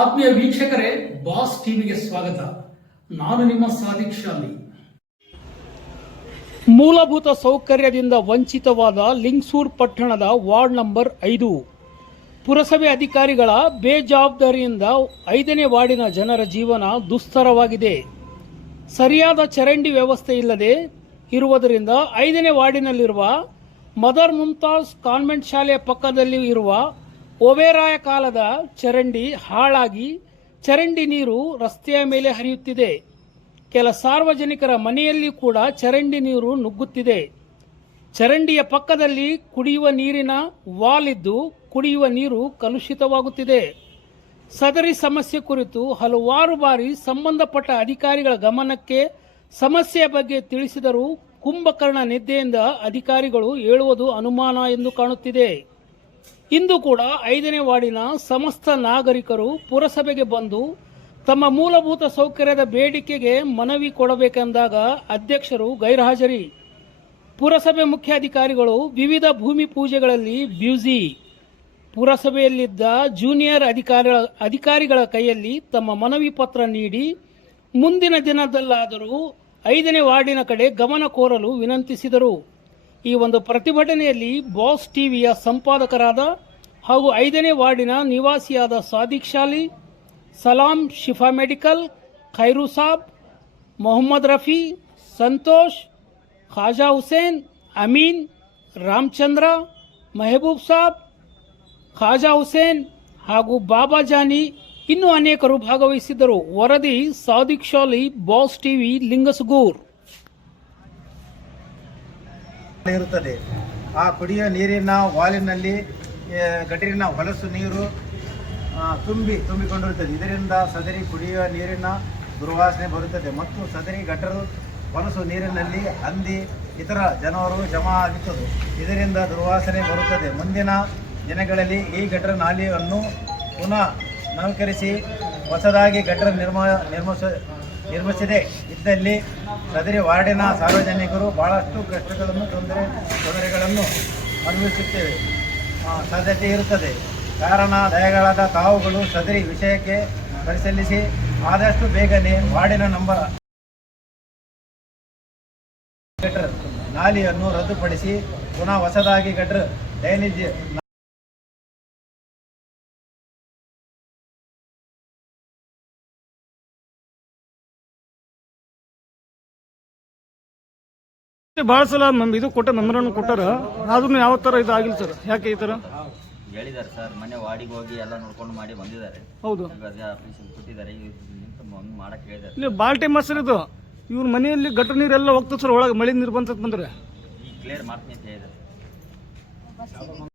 ಆತ್ಮೀಯ ವೀಕ್ಷಕರೇ, ಬಾಸ್ ಟಿವಿಗೆ ಸ್ವಾಗತ. ನಾನು ನಿಮ್ಮ ಶಾಲಿ. ಮೂಲಭೂತ ಸೌಕರ್ಯದಿಂದ ವಂಚಿತವಾದ ಲಿಂಗ್ಸೂರ್ ಪಟ್ಟಣದ ವಾರ್ಡ್ ನಂಬರ್ ಐದು. ಪುರಸಭೆ ಅಧಿಕಾರಿಗಳ ಬೇಜವಾಬ್ದಾರಿಯಿಂದ ಐದನೇ ವಾರ್ಡಿನ ಜನರ ಜೀವನ ದುಸ್ತರವಾಗಿದೆ. ಸರಿಯಾದ ಚರಂಡಿ ವ್ಯವಸ್ಥೆ ಇಲ್ಲದೆ ಇರುವುದರಿಂದ ಐದನೇ ವಾರ್ಡಿನಲ್ಲಿರುವ ಮದರ್ ಮುಮ್ತಾಜ್ ಕಾನ್ವೆಂಟ್ ಶಾಲೆಯ ಪಕ್ಕದಲ್ಲಿ ಇರುವ ಒಬೇರಾಯ ಕಾಲದ ಚರಂಡಿ ಹಾಳಾಗಿ ಚರಂಡಿ ನೀರು ರಸ್ತೆಯ ಮೇಲೆ ಹರಿಯುತ್ತಿದೆ. ಕೆಲ ಸಾರ್ವಜನಿಕರ ಮನೆಯಲ್ಲಿ ಕೂಡ ಚರಂಡಿ ನೀರು ನುಗ್ಗುತ್ತಿದೆ. ಚರಂಡಿಯ ಪಕ್ಕದಲ್ಲಿ ಕುಡಿಯುವ ನೀರಿನ ವಾಲ್ ಇದ್ದು ಕುಡಿಯುವ ನೀರು ಕಲುಷಿತವಾಗುತ್ತಿದೆ. ಸದರಿ ಸಮಸ್ಯೆ ಕುರಿತು ಹಲವಾರು ಬಾರಿ ಸಂಬಂಧಪಟ್ಟ ಅಧಿಕಾರಿಗಳ ಗಮನಕ್ಕೆ ಸಮಸ್ಯೆಯ ಬಗ್ಗೆ ತಿಳಿಸಿದರೂ ಕುಂಭಕರ್ಣ ನಿದ್ದೆಯಿಂದ ಅಧಿಕಾರಿಗಳು ಹೇಳುವುದು ಅನುಮಾನ ಎಂದು ಕಾಣುತ್ತಿದೆ. ಇಂದು ಕೂಡ ಐದನೇ ವಾರ್ಡಿನ ಸಮಸ್ತ ನಾಗರಿಕರು ಪುರಸಭೆಗೆ ಬಂದು ತಮ್ಮ ಮೂಲಭೂತ ಸೌಕರ್ಯದ ಬೇಡಿಕೆಗೆ ಮನವಿ ಕೊಡಬೇಕೆಂದಾಗ ಅಧ್ಯಕ್ಷರು ಗೈರ್ಹಾಜರಿ. ಪುರಸಭೆ ಮುಖ್ಯಾಧಿಕಾರಿಗಳು ವಿವಿಧ ಭೂಮಿ ಪೂಜೆಗಳಲ್ಲಿ ಬ್ಯೂಸಿ. ಪುರಸಭೆಯಲ್ಲಿದ್ದ ಜೂನಿಯರ್ ಅಧಿಕಾರಿಗಳ ಅಧಿಕಾರಿಗಳ ಕೈಯಲ್ಲಿ ತಮ್ಮ ಮನವಿ ಪತ್ರ ನೀಡಿ ಮುಂದಿನ ದಿನದಲ್ಲಾದರೂ ಐದನೇ ವಾರ್ಡಿನ ಕಡೆ ಗಮನ ಕೋರಲು ವಿನಂತಿಸಿದರು. ಈ ಒಂದು ಪ್ರತಿಭಟನೆಯಲ್ಲಿ ಬಾಸ್ ಟಿವಿಯ ಸಂಪಾದಕರಾದ ಹಾಗೂ ಐದನೇ ವಾರ್ಡಿನ ನಿವಾಸಿಯಾದ ಸಾದಿಕ್ ಶಾಲಿ, ಸಲಾಂ ಶಿಫಾ ಮೆಡಿಕಲ್, ಖೈರು ಸಾಬ್, ಮೊಹಮ್ಮದ್ ರಫಿ, ಸಂತೋಷ್, ಖಾಜಾ ಹುಸೇನ್, ಅಮೀನ್, ರಾಮಚಂದ್ರ, ಮೆಹಬೂಬ್ ಸಾಬ್, ಖಾಜಾ ಹುಸೇನ್ ಹಾಗೂ ಬಾಬಾ ಜಾನಿ ಇನ್ನೂ ಅನೇಕರು ಭಾಗವಹಿಸಿದ್ದರು. ವರದಿ ಸಾದಿಕ್ ಶಾಲಿ, ಬಾಸ್ ಟಿವಿ, ಲಿಂಗಸಗೂರ್. ಇರುತ್ತದೆ. ಆ ಕುಡಿಯುವ ನೀರಿನ ವಾಲಿನಲ್ಲಿ ಗಟರಿನ ಹೊಲಸು ನೀರು ತುಂಬಿ, ತುಂಬಿಕೊಂಡಿರುತ್ತದೆ. ಇದರಿಂದ ಸದರಿ ಕುಡಿಯುವ ನೀರಿನ ದುರ್ವಾಸನೆ ಬರುತ್ತದೆ ಮತ್ತು ಸದರಿ ಗಟ್ಟರು ಹೊಲಸು ನೀರಿನಲ್ಲಿ ಹಂದಿ, ಇತರ ಜನರು ಜಮಾ ಆಗುತ್ತದೆ. ಇದರಿಂದ ದುರ್ವಾಸನೆ ಬರುತ್ತದೆ. ಮುಂದಿನ ದಿನಗಳಲ್ಲಿ ಈ ಗಟರ ನಾಲಿಯನ್ನು ಪುನಃ ನವೀಕರಿಸಿ, ಹೊಸದಾಗಿ ಗಟರ ನಿರ್ಮ, ನಿರ್ಮಿಸ ನಿರ್ಮಿಸಿದೆ. ಇದ್ದಲ್ಲಿ ಸದರಿ ವಾರ್ಡಿನ ಸಾರ್ವಜನಿಕರು ಬಹಳಷ್ಟು ಕಷ್ಟಗಳನ್ನು, ತೊಂದರೆ, ತೊಂದರೆಗಳನ್ನು ಅನುಭವಿಸುತ್ತೇವೆ. ಸಾಧ್ಯತೆ ಇರುತ್ತದೆ. ಕಾರಣ ದಯಗಳಾದ ತಾವುಗಳು ಸದರಿ ವಿಷಯಕ್ಕೆ ಪರಿಶೀಲಿಸಿ ಆದಷ್ಟು ಬೇಗನೆ ವಾರ್ಡಿನ ನಂಬರ್ ಗಟ್ರ್ ನಾಲಿಯನ್ನು ರದ್ದುಪಡಿಸಿ ಪುನಃ ಹೊಸದಾಗಿ ಗಟ್ರ್ ಡ್ರೈನೇಜ್ ಭಾಳ ಸಲ ಇದು ಕೊಟ್ಟ ನಂಬರನ್ನು ಕೊಟ್ಟಾರ. ಆದ್ರೂ ಯಾವ ಥರ ಇದು ಆಗಿಲ್ಲ ಸರ್. ಯಾಕೆ ಈ ಥರ ಹೇಳಿದ್ದಾರೆ ಸರ್. ಮನೆ ವಾಡಿಗೆ ಹೋಗಿ ಎಲ್ಲ ನೋಡ್ಕೊಂಡು ಮಾಡಿ ಬಂದಿದ್ದಾರೆ. ಹೌದು. ಕೊಟ್ಟಿದ್ದಾರೆ ಮಾಡಕ್ಕೆ ಹೇಳಿದ್ದಾರೆ. ಇಲ್ಲಿ ಭಾಳ ಟೈಮ್ ಸರ್ ಇದು. ಇವ್ರ ಮನೆಯಲ್ಲಿ ಗಟ್ರ ನೀರೆಲ್ಲ ಹೋಗ್ತದೆ ಸರ್ ಒಳಗೆ ಮಳೆ ನೀರು ಬಂತಂತ ಬಂದ್ರೆ. ಕ್ಲಿಯರ್ ಮಾಡ್ತೀನಿ ಅಂತ ಹೇಳಿದ್ದಾರೆ.